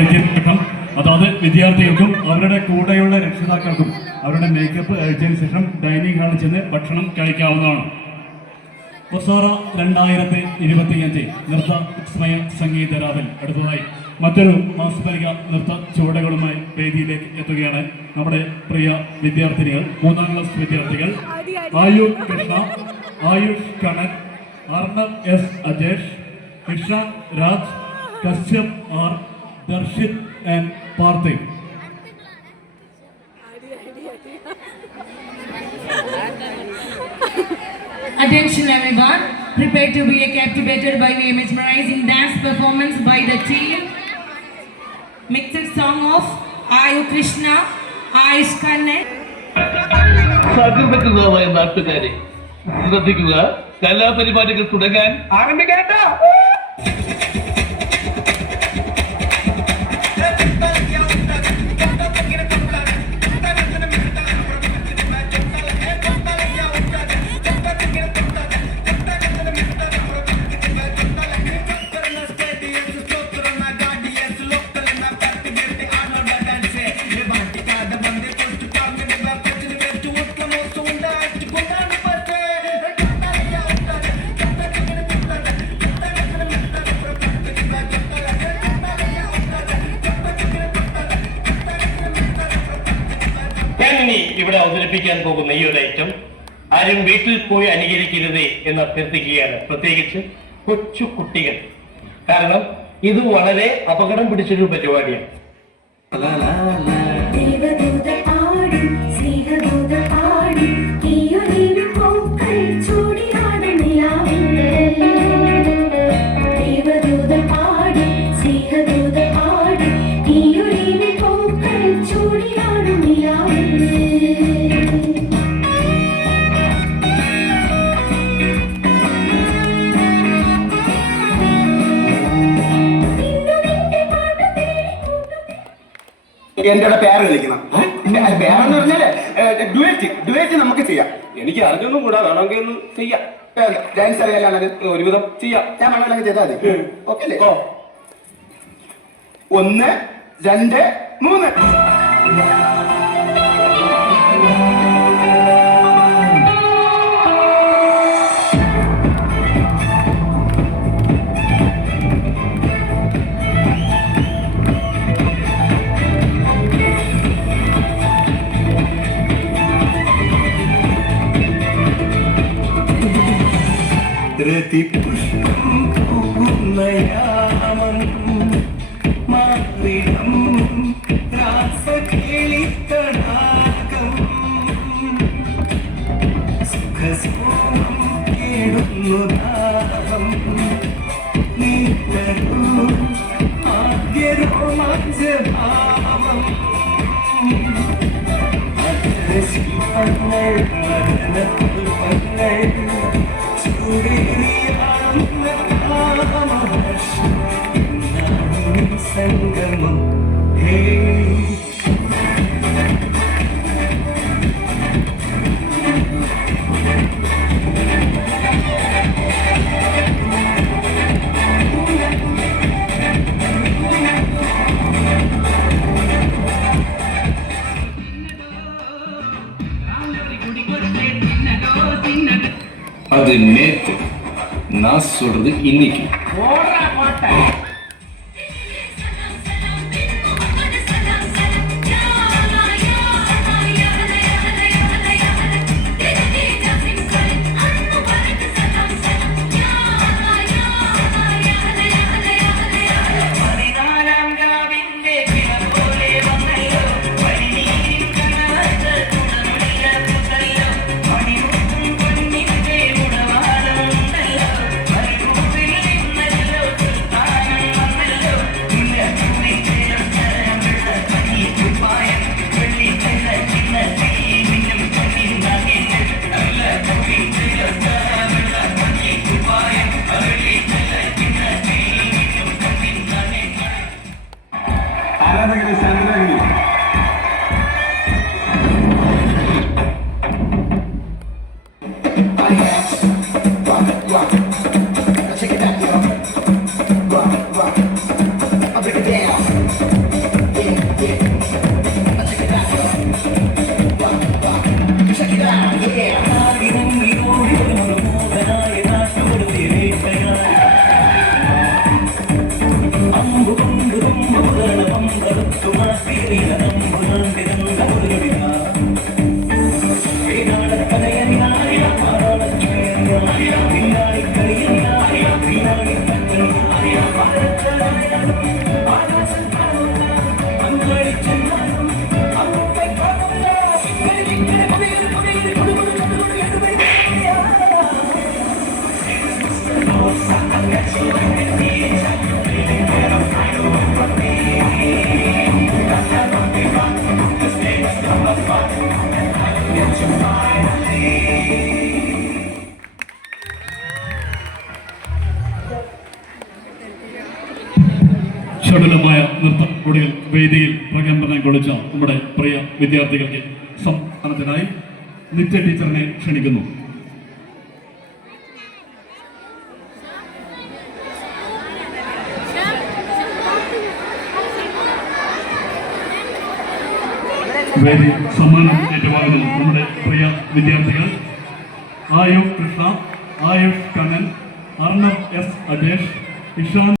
എത്തിയതിനും അതാത് വിദ്യാർത്ഥികൾക്കും അവരുടെ കൂടെയുള്ള രക്ഷിതാക്കൾക്കും അവരുടെ മേക്കപ്പ് അഴിച്ചതിന് ശേഷം ഡൈനിങ് ഹാളിൽ ചെന്ന് ഭക്ഷണം കഴിക്കാവുന്നതാണ്. കൊസോറ 2025 നൃത്ത വിസ്മയ സംഗീതരാവിൽ അടുത്തതായി മറ്റൊരു മാസ്മരിക നൃത്ത ചുവടുകളുമായി വേദിയിലേക്ക് എത്തുകയാണ് നമ്മുടെ പ്രിയ വിദ്യാർത്ഥിനികൾ. 3ാം ക്ലാസ് വിദ്യാർത്ഥികൾ Ayush Krishna, Ayush Kannan, Arnab S Ajesh, Isha Raj, Kashyap R, Darshit and Parthiv. Attention everyone, prepare to be captivated by the mesmerizing dance performance by the team. Mixed song of Ayu Krishna, Ayush Kannan. സകൃതകൃതമായ നാട്ടുകാരെ ശ്രദ്ധിക്കുക, കലാപരിപാടികൾ തുടങ്ങാൻ ആരംഭിക്കട്ടോ. ഇവിടെ അവതരിപ്പിക്കാൻ പോകുന്ന ഈ ഒരു ഐറ്റം ആരും വീട്ടിൽ പോയി അനുകരിക്കരുതേ എന്ന് അഭ്യർത്ഥിക്കുകയാണ്, പ്രത്യേകിച്ച് കൊച്ചു കുട്ടികൾ. കാരണം ഇത് വളരെ അപകടം പിടിച്ചൊരു പരിപാടിയാണ്. എന്റെ പേര് കളിക്കണം. പേരെന്ന് പറഞ്ഞാല് ഡുവേറ്റ് നമുക്ക് ചെയ്യാം. എനിക്ക് അറിഞ്ഞൊന്നും കൂടാ, വേണമെങ്കിൽ ഒന്ന് ചെയ്യാം. ഡാൻസ് അറിയാലാണ് ഒരുവിധം ചെയ്യാം. ഞാൻ വേണമെങ്കിൽ ചെയ്താൽ മതി. ഓക്കെ അല്ലേ? 1 2 3. രതിപുഷ്പം പൂർണ്ണയാമം മാതൃം രാസകേളിത്തടാകം സുഖസോമം കേടുന്നു ദാഹം നീതരൂ ആദ്യ രോമാഞ്ചഭാവം ശില്പങ്ങൾ മദനപുൽപങ്ങൾ സംഗമം ഹേ. அது நேத்து, நான் சொல்றது இன்னைக்கு. ഷഡുലമായ നൃത്തക്കൊടികൾ വേദിയിൽ പ്രകമ്പനം കൊള്ളിച്ച നമ്മുടെ പ്രിയ വിദ്യാർത്ഥികൾക്ക് സംസ്ഥാനത്തിനായി നിത്യ ടീച്ചറിനെ ക്ഷണിക്കുന്നു. വേദി സമ്മാനം ഏറ്റുവാങ്ങുന്നു നമ്മുടെ പ്രിയ വിദ്യാർത്ഥികൾ ആയുഷ് കൃഷ്ണ, ആയുഷ് കണ്ണൻ, അർണബ് എസ് അജേഷ്, ഇഷാൻ